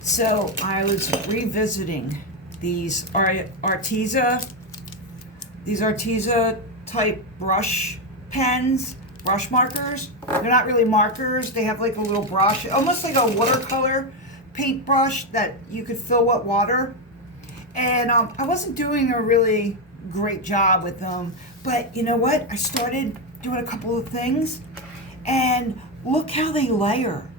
So I was revisiting these Arteza type brush pens, brush markers. They're not really markers. They have like a little brush, almost like a watercolor paintbrush that you could fill with water. And I wasn't doing a really great job with them, but you know what? I started doing a couple of things, and look how they layer.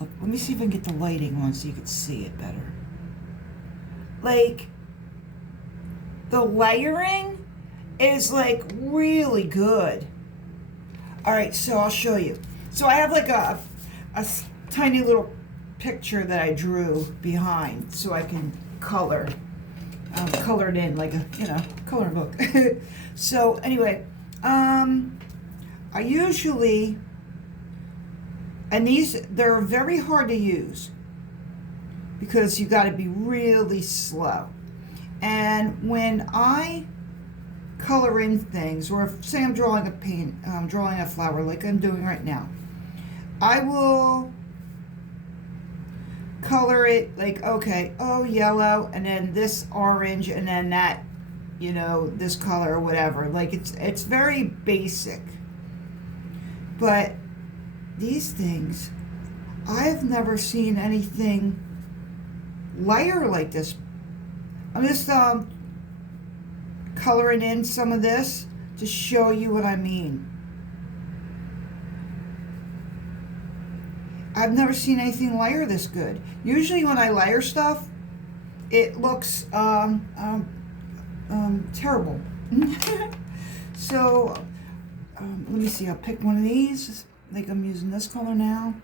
Look, let me see if I can get the lighting on so you can see it better. Like, the layering is like really good. All right, so I'll show you. So I have like a tiny little picture that I drew behind so I can color it in like a, color book. So anyway, I usually, and they're very hard to use because you got to be really slow. And when I color in things, or if, say I'm drawing a flower like I'm doing right now, I will color it like, okay, yellow, and then this orange, and then that, this color or whatever. Like it's very basic. But these things, I've never seen anything layer like this. I'm just coloring in some of this to show you what I mean. I've never seen anything layer this good. Usually when I layer stuff, it looks terrible. So let me see, I'll pick one of these, like I'm using this color now,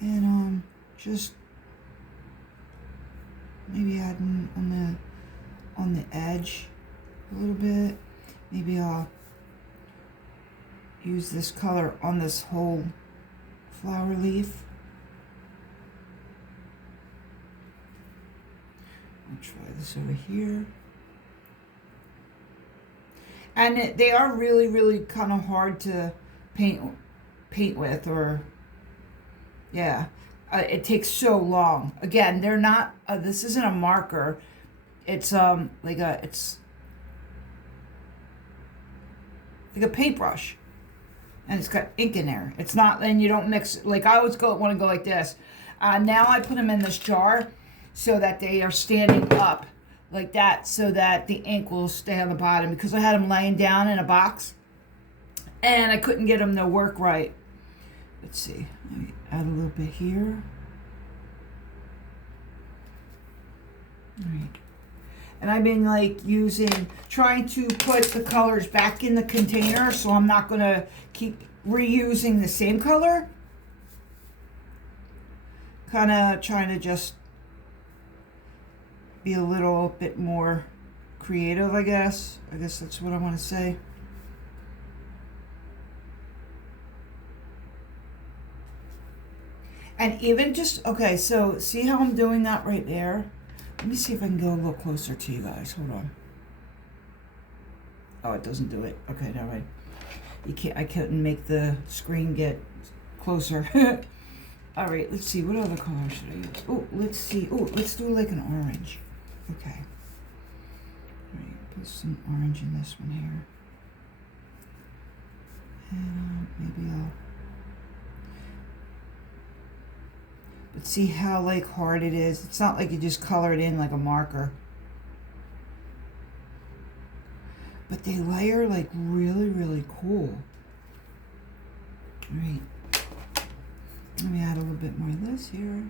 and just maybe add on the edge a little bit. Maybe I'll use this color on this whole flower leaf. I'll try this over here. And they are really, really kind of hard to paint with, or yeah, it takes so long. Again, they're not. This isn't a marker. It's like a paintbrush, and it's got ink in there. It's not. And you don't mix. Like I always want to go like this. Now I put them in this jar so that they are standing up like that, so that the ink will stay on the bottom, because I had them laying down in a box and I couldn't get them to work right. Let's see, let me add a little bit here. All right. And I've been like trying to put the colors back in the container, so I'm not gonna keep reusing the same color. Kind of trying to just be a little bit more creative, I guess. I guess that's what I want to say. And even just, okay, so see how I'm doing that right there? Let me see if I can go a little closer to you guys. Hold on. Oh, it doesn't do it. Okay, never mind. I couldn't make the screen get closer. All right, let's see. What other color should I use? Oh, let's see. Oh, let's do like an orange. Okay. All right, put some orange in this one here. And maybe I'll... But see how like hard it is? It's not like you just color it in like a marker. But they layer like really, really cool. All right. Let me add a little bit more of this here.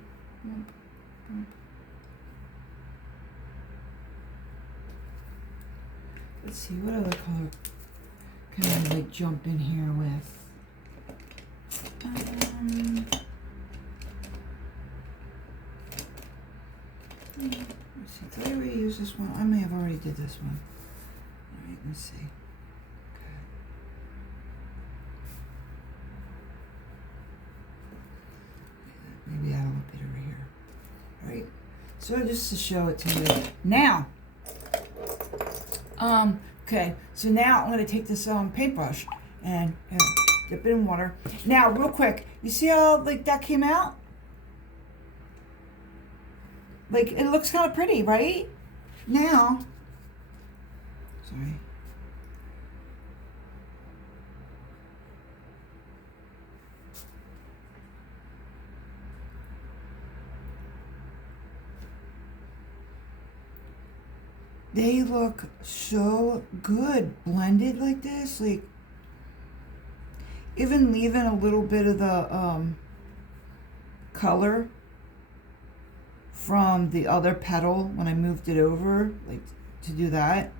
Let's see, what other color can I like jump in here with? Let's see, did I already use this one? I may have already did this one. All right, let's see. Okay. Maybe add a little bit over here. All right, so just to show it to you. Now, okay, so now I'm going to take this paintbrush and dip it in water. Now, real quick, you see how like that came out? Like, it looks kind of pretty, right? Now, sorry. They look so good blended like this. Like, even leaving a little bit of the color from the other petal when I moved it over, like, to do that.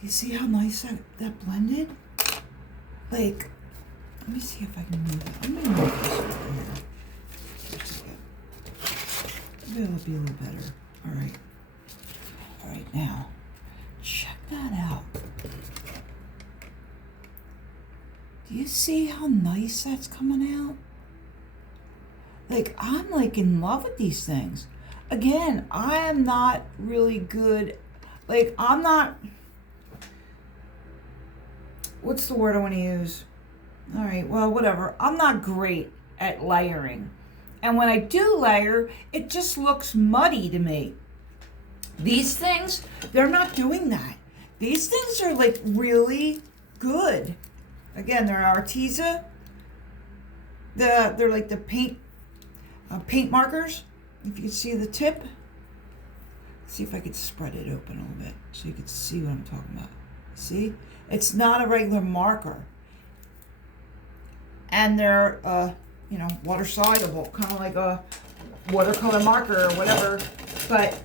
Do you see how nice that blended? Like, let me see if I can move it. I'm gonna move this over here. Just a second. Maybe it'll be a little better. All right. All right, now, check that out. Do you see how nice that's coming out? Like, I'm like in love with these things. Again, I am not really good. Like, I'm not, what's the word I want to use? All right, well, whatever. I'm not great at layering. And when I do layer, it just looks muddy to me. These things, they're not doing that. These things are like really good. Again, they're Arteza. They're like the paint markers. If you can see the tip. See if I could spread it open a little bit so you can see what I'm talking about. See? It's not a regular marker. And they're, you know, water soluble, kind of like a watercolor marker or whatever. But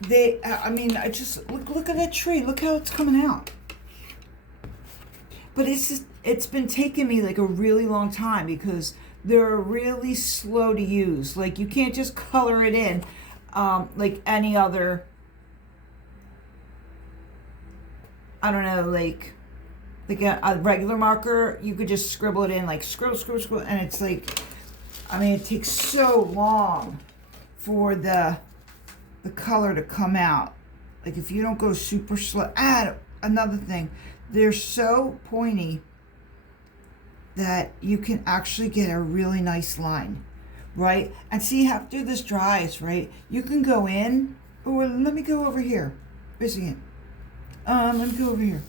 they, I mean, I just, look at that tree. Look how it's coming out. But it's just, it's been taking me like a really long time because they're really slow to use. Like, you can't just color it in like any other, I don't know, like a regular marker. You could just scribble it in, like scribble, and it's like, I mean, it takes so long for the color to come out. Like, if you don't go super slow. And another thing, they're so pointy that you can actually get a really nice line, right? And see, after this dries, right, you can go in, or let me go over here. Where's it? Let me go over here.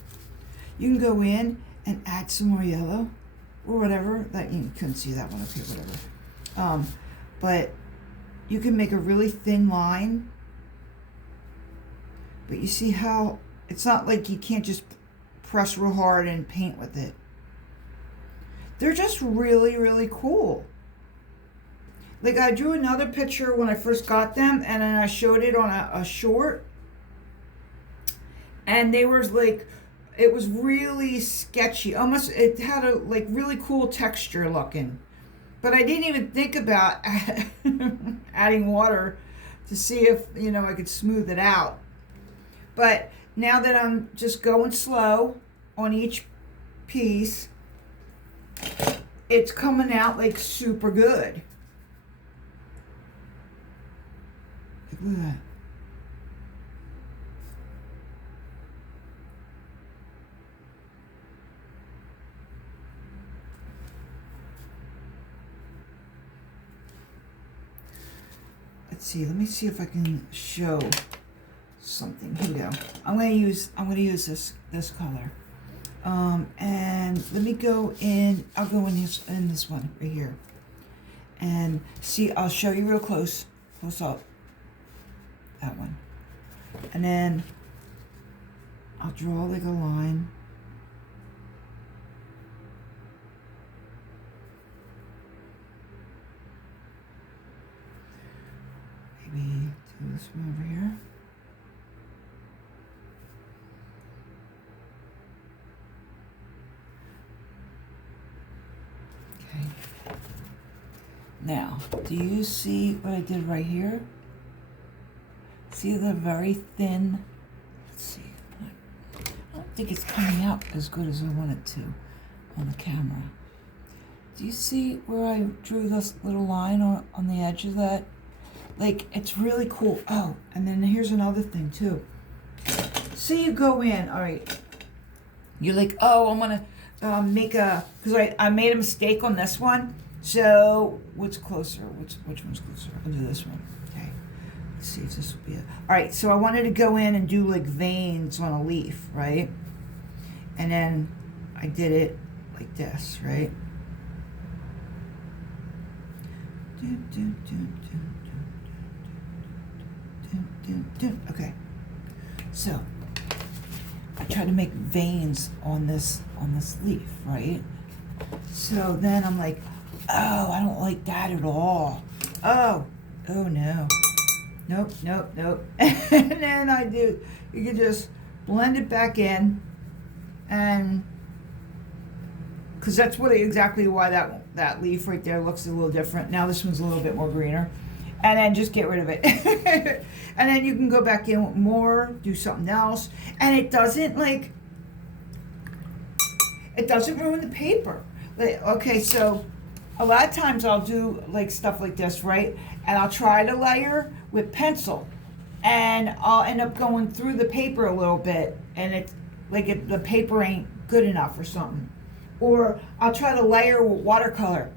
You can go in and add some more yellow or whatever. That, you couldn't see that one. Okay, whatever. But you can make a really thin line. But you see how it's not like you can't just press real hard and paint with it. They're just really, really cool. Like, I drew another picture when I first got them, and then I showed it on a short. And they were like, it was really sketchy. Almost, it had a like really cool texture looking. But I didn't even think about adding water to see if, you know, I could smooth it out. But now that I'm just going slow on each piece, it's coming out like super good. Look at that. Let's see. Let me see if I can show something. Here we go. I'm gonna use this color. And let me go in. I'll go in this one right here. And see, I'll show you real close up. That one. And then I'll draw like a line. Maybe do this one over here. Okay. Now, do you see what I did right here? See the very thin, let's see, I don't think it's coming out as good as I want it to on the camera. Do you see where I drew this little line on the edge of that? Like, it's really cool. Oh, and then here's another thing too. See, you go in, all right, you're like, oh, I'm gonna make because I made a mistake on this one. So what's closer? Which one's closer? I'll do this one. Okay. Let's see if this will be it. All right. So I wanted to go in and do like veins on a leaf, right? And then I did it like this, right? Okay. So I try to make veins on this leaf, right? So then I'm like, oh, I don't like that at all. Oh no. Nope. And then you can just blend it back in, and because that's exactly why that leaf right there looks a little different. Now this one's a little bit more greener. And then just get rid of it. And then you can go back in with more, do something else. And it doesn't ruin the paper. Like, okay, so a lot of times I'll do like stuff like this, right? And I'll try to layer with pencil. And I'll end up going through the paper a little bit. And the paper ain't good enough or something. Or I'll try to layer with watercolor.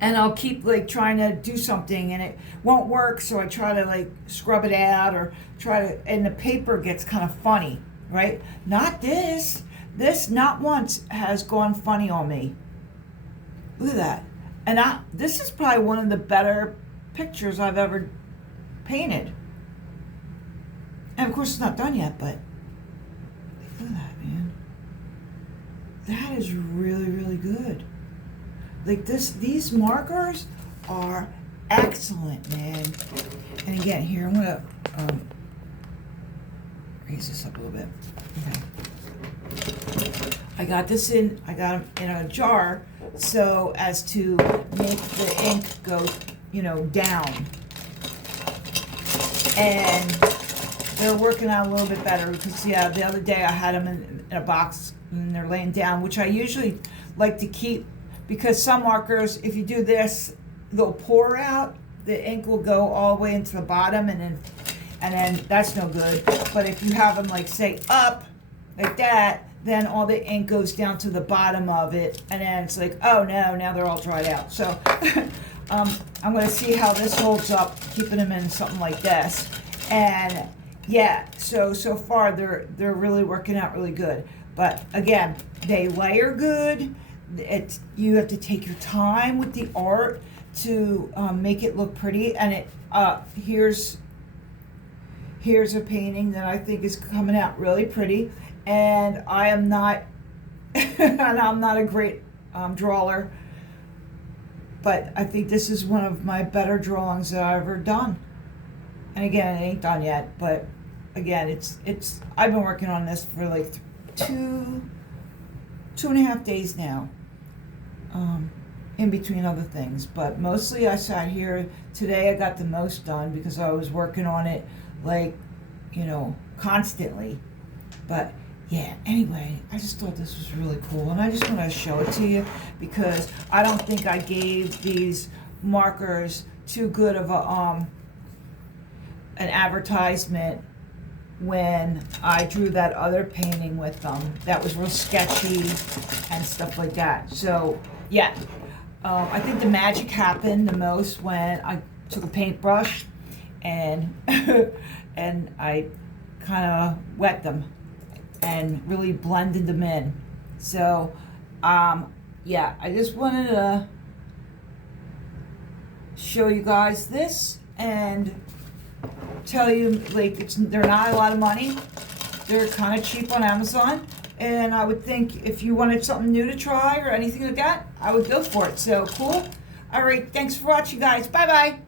And I'll keep like trying to do something and it won't work, so I try to like scrub it out or and the paper gets kind of funny, right? Not this. This not once has gone funny on me. Look at that. And this is probably one of the better pictures I've ever painted. And of course it's not done yet, but look at that, man. That is really, really good. Like these markers are excellent, man. And again, here I'm gonna raise this up a little bit. Okay. I got them in a jar so as to make the ink go, down. And they're working out a little bit better because the other day I had them in a box and they're laying down, which I usually like to keep. Because some markers, if you do this, they'll pour out. The ink will go all the way into the bottom, and then that's no good. But if you have them like say up, like that, then all the ink goes down to the bottom of it, and then it's like, oh no, now they're all dried out. So I'm going to see how this holds up, keeping them in something like this. And yeah, so far they're really working out really good. But again, they layer good. You have to take your time with the art to make it look pretty. And here's a painting that I think is coming out really pretty. And I am not, and I'm not a great drawer, but I think this is one of my better drawings that I've ever done. And again, it ain't done yet, but again, it's. I've been working on this for like 2.5 days now. In between other things, but mostly I sat here today. I got the most done because I was working on it constantly. But yeah, anyway, I just thought this was really cool, and I just want to show it to you because I don't think I gave these markers too good of an advertisement when I drew that other painting with them. That was real sketchy and stuff like that. So yeah, I think the magic happened the most when I took a paintbrush and and I kind of wet them and really blended them in. So yeah, I just wanted to show you guys this and tell you, like, they're not a lot of money. They're kind of cheap on Amazon, and I would think if you wanted something new to try or anything like that, I would go for it. So cool. All right, thanks for watching, guys. Bye bye.